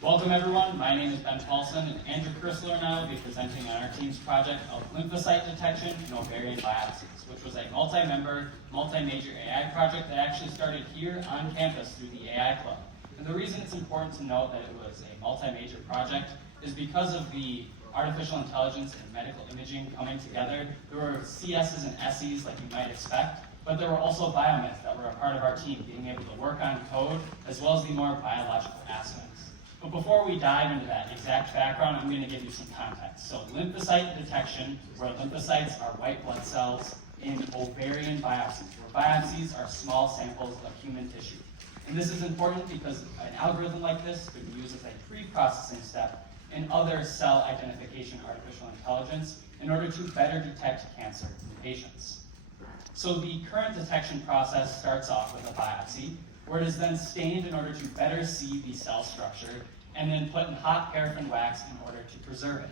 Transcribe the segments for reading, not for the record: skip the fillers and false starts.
Welcome everyone, my name is Paulson and Andrew Crisler and I will be presenting on our team's project of lymphocyte detection in ovarian biopsies, which was a multi-member, multi-major AI project that actually started here on campus through the AI Club. And the reason it's important to note that it was a multi-major project is because of the artificial intelligence and medical imaging coming together. There were CSs and SEs like you might expect, but there were also biomeds that were a part of our team, being able to work on code as well as the more biological aspects. But before we dive into that exact background, I'm going to give you some context. So lymphocyte detection, where lymphocytes are white blood cells in ovarian biopsies, where biopsies are small samples of human tissue. And this is important because an algorithm like this could be used as a pre-processing step in other cell identification artificial intelligence in order to better detect cancer in patients. So the current detection process starts off with a biopsy, where it is then stained in order to better see the cell structure, and then put in hot paraffin wax in order to preserve it.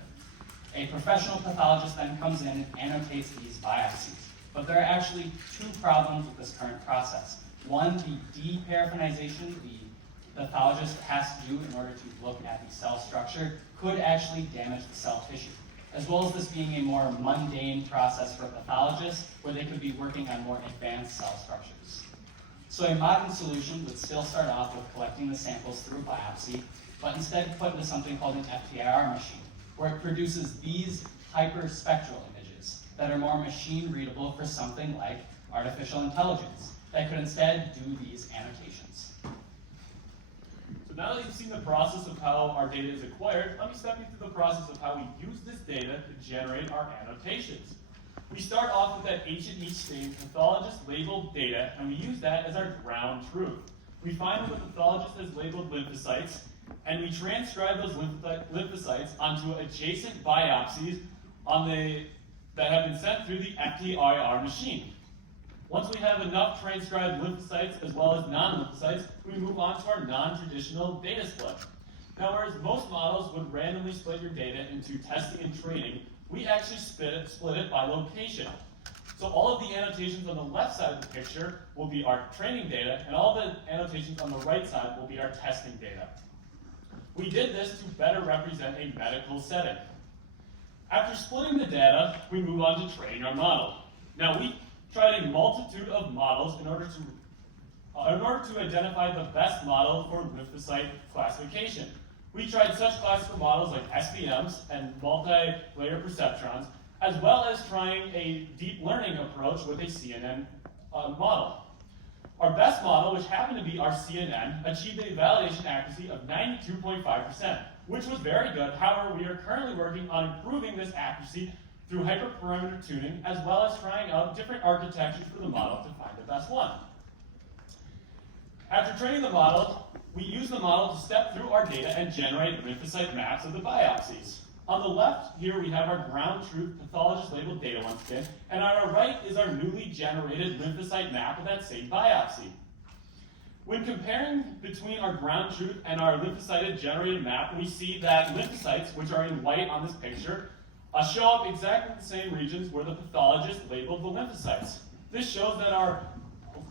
A professional pathologist then comes in and annotates these biopsies. But there are actually two problems with this current process. One, the deparaffinization the pathologist has to do in order to look at the cell structure could actually damage the cell tissue, as well as this being a more mundane process for pathologists where they could be working on more advanced cell structures. So a modern solution would still start off with collecting the samples through biopsy, but instead put into something called an FTIR machine, where it produces these hyperspectral images that are more machine readable for something like artificial intelligence that could instead do these annotations. So now that you've seen the process of how our data is acquired, let me step you through the process of how we use this data to generate our annotations. We start off with that H&E stained pathologist labeled data, and we use that as our ground truth. We find what the pathologist has labeled lymphocytes, and we transcribe those lymphocytes onto adjacent biopsies that have been sent through the FTIR machine. Once we have enough transcribed lymphocytes as well as non-lymphocytes, we move on to our non-traditional data split. Now, whereas most models would randomly split your data into testing and training, we actually split it by location. So all of the annotations on the left side of the picture will be our training data, and all the annotations on the right side will be our testing data. We did this to better represent a medical setting. After splitting the data, we move on to training our model. Now, we tried a multitude of models in order to identify the best model for lymphocyte classification. We tried such classical models like SVMs and multi-layer perceptrons, as well as trying a deep learning approach with a CNN model. Our best model, which happened to be our CNN, achieved a validation accuracy of 92.5%, which was very good. However, we are currently working on improving this accuracy through hyperparameter tuning, as well as trying out different architectures for the model to find the best one. After training the model, we use the model to step through our data and generate lymphocyte maps of the biopsies. On the left here, we have our ground truth pathologist labeled data once again, and on our right is our newly generated lymphocyte map of that same biopsy. When comparing between our ground truth and our lymphocyte generated map, we see that lymphocytes, which are in white on this picture, show up exactly the same regions where the pathologist labeled the lymphocytes. This shows that our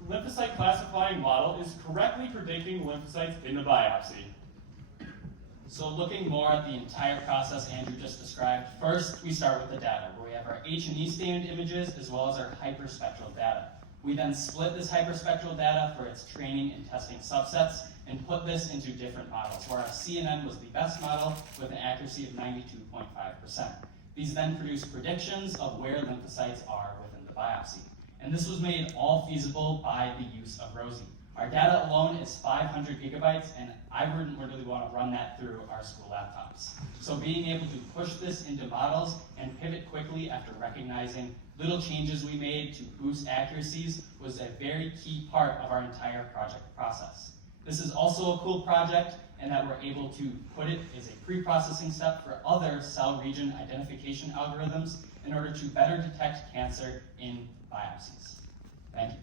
lymphocyte classifying model is correctly predicting lymphocytes in the biopsy. So looking more at the entire process Andrew just described, first we start with the data, where we have our H&E stained images as well as our hyperspectral data. We then split this hyperspectral data for its training and testing subsets and put this into different models, where our CNN was the best model with an accuracy of 92.5%. These then produce predictions of where lymphocytes are within the biopsy. And this was made all feasible by the use of ROSIE. Our data alone is 500 gigabytes, and I wouldn't really want to run that through our school laptops. So being able to push this into models and pivot quickly after recognizing little changes we made to boost accuracies was a very key part of our entire project process. This is also a cool project in that we're able to put it as a pre-processing step for other cell region identification algorithms in order to better detect cancer in biopsies. Thank you.